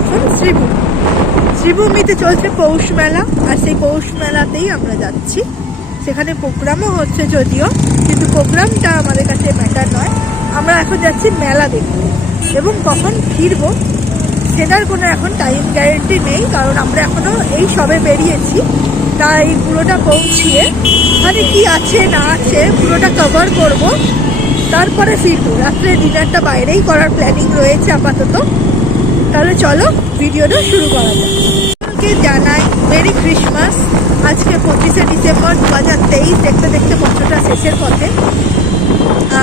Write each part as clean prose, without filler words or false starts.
এখন শ্রীভূমিতে চলছে পৌষ মেলা, আর সেই পৌষ মেলাতেই আমরা যাচ্ছি। সেখানে প্রোগ্রামও হচ্ছে যদিও, কিন্তু প্রোগ্রামটা আমাদের কাছে ম্যাটার নয়। আমরা এখন যাচ্ছি মেলা দেখতে, এবং কখন ফিরবো সেটার কোনো এখন টাইম গ্যারেন্টি নেই, কারণ আমরা এখনও এই সবে বেরিয়েছি। তাই পুরোটা পৌঁছিয়ে মানে কি আছে না আছে পুরোটা কভার করব, তারপরে ফিরবো। রাত্রে ডিনারটা বাইরেই করার প্ল্যানিং রয়েছে আপাতত। তাহলে চলো ভিডিওটা শুরু করা যাক। জানাই মেরি ক্রিসমাস। আজকে 25শে ডিসেম্বর 2023। দেখতে দেখতে বছরটা শেষের পথে।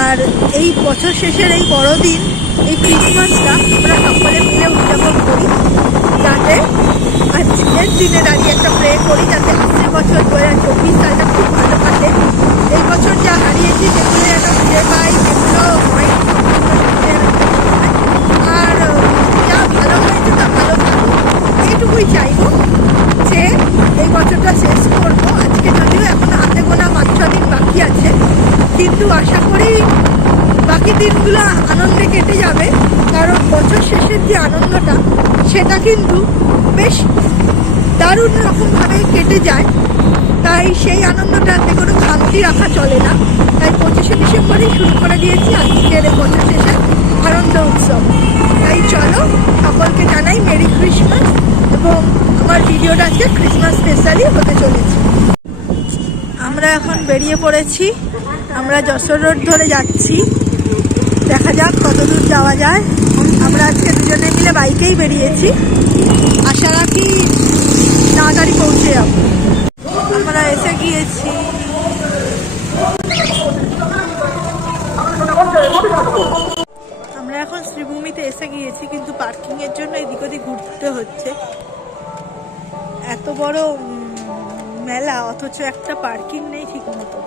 আর এই বছর শেষের এই বড়দিন, এই ক্রিসমাসটা আমরা সকলে মিলে উদযাপন করি, যাতে আজকের দিনে দাঁড়িয়ে একটা প্রে করি যাতে আজকের বছর 2024 সালটা খুব ভালো কাটে। এই বছর যা হারিয়েছি সেগুলো যেন ফিরে পাই, সেগুলো হয়, আর যা ভালো হয়েছে তা ভালো থাকুক, এইটুকুই চাইব। যে এই বছরটা শেষ করবো, আজকে যদিও এখন হাতে গোনা 5-6 দিন বাকি আছে, কিন্তু আশা করি বাকি দিনগুলো আনন্দে কেটে যাবে। কারণ বছর শেষের যে আনন্দটা সেটা কিন্তু বেশ দারুণ রকমভাবে কেটে যায়। তাই সেই আনন্দটাতে কোনো খামতি রাখা চলে না। তাই 25শে ডিসেম্বরেই শুরু করে দিয়েছি আজকের বছর শেষে আনন্দ উৎসব। তাই চলো সকলকে জানাই মেরি ক্রিসমাস, এবং আমার ভিডিওটা আজকে ক্রিসমাস স্পেশালি হতে চলেছে। আমরা এখন বেরিয়ে পড়েছি, আমরা যশোর রোড ধরে যাচ্ছি। দেখা যাক কত দূর যাওয়া যায়। আমরা আজকে দুজনে মিলে বাইকেই বেরিয়েছি, আশা রাখি তাড়াতাড়ি পৌঁছে যাব। আমরা এসে গিয়েছি। আমরা এখন শ্রীভূমিতে এসে গিয়েছি, কিন্তু পার্কিংয়ের জন্য এদিক ওদিক ঘুরতে হচ্ছে। এত বড় মেলা অথচ একটা পার্কিং নেই ঠিক মতো,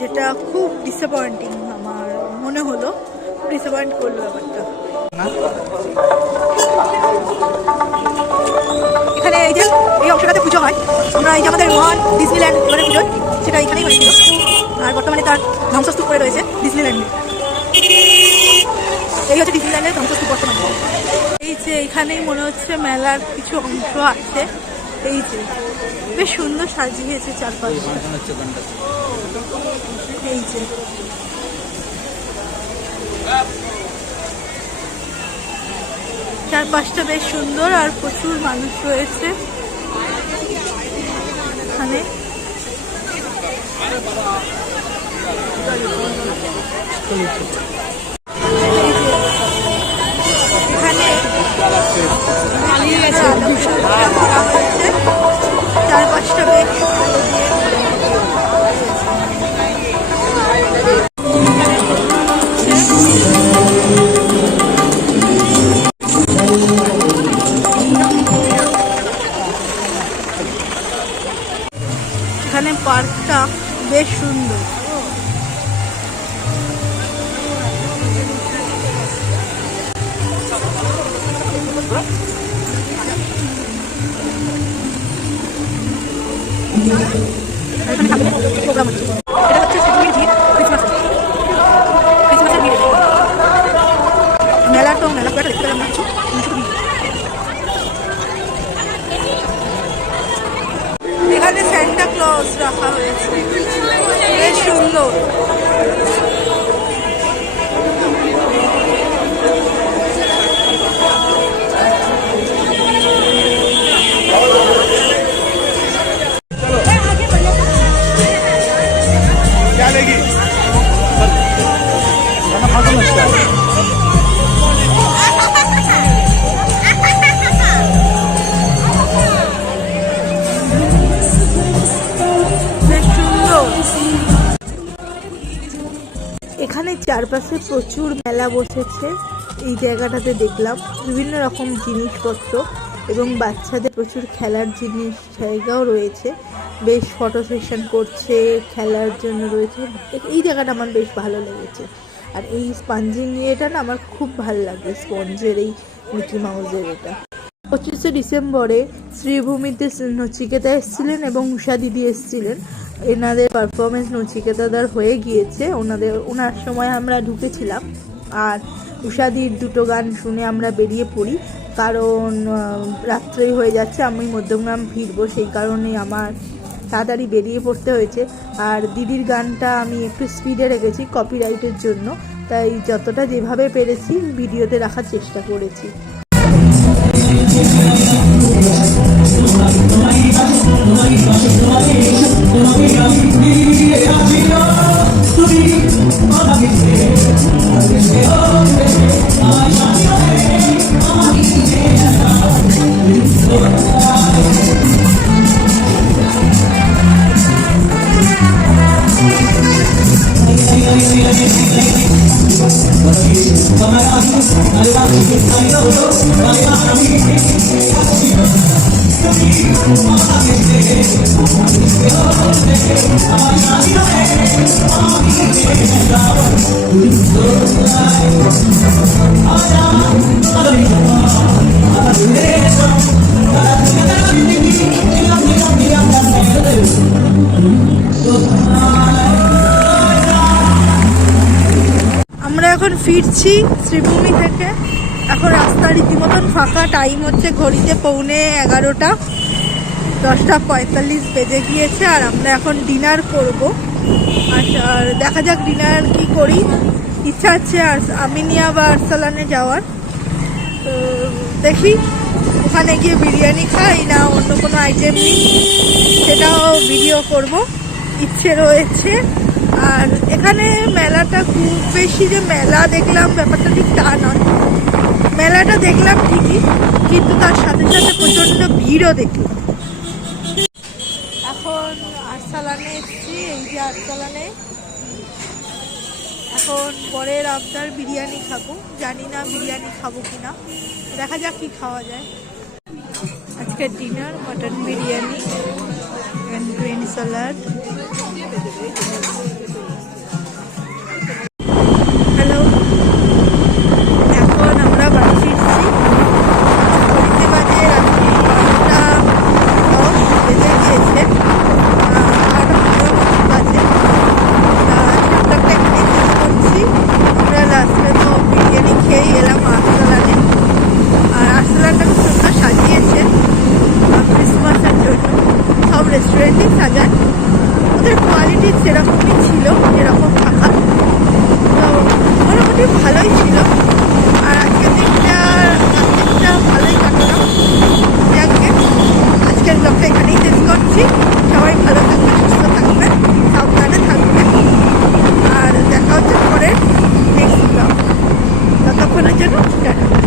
যেটা খুব ডিসঅ্যাপয়েন্টিং আমার মনে হলো। ডিসঅ্যাপয়েন্ট করলো ব্যাপারটা। এখানে এই যে এই অংশটাতে পুজো হয়, আমরা এই যে আমাদের মহান ডিজনিল্যান্ড এবারে পুজো সেটা এখানেই হয়েছিল, আর বর্তমানে তার ধ্বংসস্তূপ করে রয়েছে ডিজনিল্যান্ডে। এই হচ্ছে ডিজনিল্যান্ডের ধ্বংসস্তূপ বর্তমানে। এই যে এখানেই মনে হচ্ছে মেলার কিছু অংশ আছে। এই যে বেশ সুন্দর সাজিয়েছে চারপাশটা। এই যে চারপাশটা বেশ সুন্দর, আর প্রচুর মানুষ রয়েছে এখানে। চারপাশটা বেশ এখানে পার্কটা বেশ সুন্দর। প্রোগ্রাম হচ্ছে, এটা হচ্ছে ক্রিসমাসের ভিড়। মেলা তো মেলা পুরোটা দেখতে পেলাম না কিছু। এখানে সান্টা ক্লজ রাখা হয়েছে, বেশ সুন্দর। এখানে চারপাশে প্রচুর মেলা বসেছে। এই জায়গাটাতে দেখলাম বিভিন্ন রকম জিনিসপত্র এবং বাচ্চাদের প্রচুর খেলার জিনিস জায়গাও রয়েছে। বেশ ফটো সেশন করছে, খেলার জন্য রয়েছে। এই জায়গাটা আমার বেশ ভালো লেগেছে। আর এই স্পঞ্জিং ইয়েটা না আমার খুব ভালো লাগে, স্পঞ্জের এই মিকি মাউসের এটা। 25শে ডিসেম্বরে শ্রীভূমিতে নচিকেতা এসেছিলেন এবং উষা দিদি এসেছিলেন। এনাদের পারফরমেন্স নচিকেতাদার হয়ে গিয়েছে, ওনার সময় আমরা ঢুকেছিলাম। আর উষাদির দুটো গান শুনে আমরা বেরিয়ে পড়ি, কারণ রাত্রেই হয়ে যাচ্ছে, আমি মধ্যমগ্রাম ফিরবো, সেই কারণেই আমার তাড়াতাড়ি বেরিয়ে পড়তে হয়েছে। আর দিদির গানটা আমি একটু স্পিডে রেখেছি কপিরাইটের জন্য, তাই যতটা যেভাবে পেরেছি ভিডিওতে রাখার চেষ্টা করেছি। আমরা এখন ফিরছি শ্রীভূমি থেকে। এখন রাস্তা রীতিমতন ফাঁকা, টাইম হচ্ছে ঘড়িতে 11:15, 10:45 বেজে গিয়েছে। আর আমরা এখন ডিনার করব। আর দেখা যাক ডিনার কি করি। ইচ্ছা আছে আমিনিয়া বা আরসালানে যাওয়ার, তো দেখি ওখানে গিয়ে বিরিয়ানি খাই না অন্য কোনো আইটেম নিই, সেটাও ভিডিও করব, ইচ্ছে রয়েছে। আর এখানে মেলাটা খুব বেশি যে মেলা দেখলাম ব্যাপারটা ঠিক তা নয়। মেলাটা দেখলাম ঠিকই, কিন্তু তার সাথে সাথে প্রচণ্ড ভিড়ও দেখলাম। এখন আরসালানে এসেছি, এই যে আরসালানে। এখন পরের আবদার বিরিয়ানি খাবো, জানি না বিরিয়ানি খাবো কিনা, দেখা যাক কি খাওয়া যায়। আজকের dinner mutton biryani and green salad. Hello, এখন আমরা বাড়ি ফিরছি। ঘড়িতে বাজে রাত্রি 12:10 বেজে গিয়েছে, 12:15 বাজে। চ্যাপ্টারটা এখানেই শেষ করছি। আমরা লাস্টে তো বিরিয়ানি খেয়েই এলাম আরসালানে। আর আরসালানটা খুব সুন্দর সাজিয়েছে ক্রিসমাসের জন্য, সব রেস্টুরেন্টেই সাজান। ওদের কোয়ালিটি সেরকমই ছিল যেরকম থাকা, তো মোটামুটি ভালোই ছিল। আর আজকের দিনটা ভালোই কাটলাম। যাকে আজকের ব্লগটা এখানেই শেষ করছি। সবাই ভালো থাকবে, সুস্থ থাকবে, সাবধানে থাকবে। আর দেখা হচ্ছে পরের নেক্সট ব্লগ। ততক্ষণের জন্য টাটা।